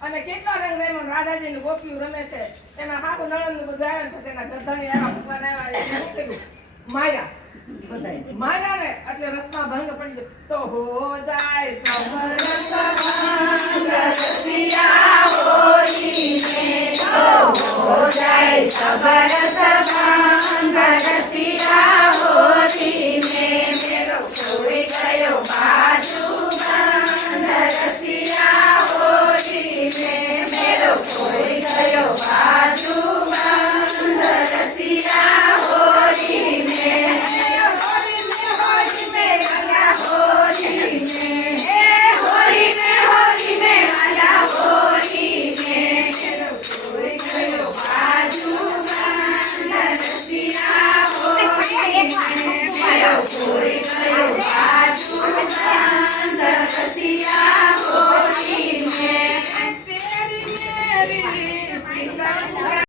અને કેટલા રંગ રમ્યો રાધાજી નું ગોપિયું રમે છે એમાં હાથો નણંદ નું બધું આવ્યા છે તેના ગરધણી આવ્યા ભગવાન આવ્યા એને શું કર્યું માયા માયા ને એટલે રસમાં ભંગ પડી તો હો જાય સબર સભાંગ રસિયા હોરી ને તો હો જાય સબર સભાંગ રસિયા હોરી ને મેરો કોઈ ગયો બાજુ બંધ રસિયા હોરી ને મેરો કોઈ ગયો બાજુ બંધ રસિયા હોરી ને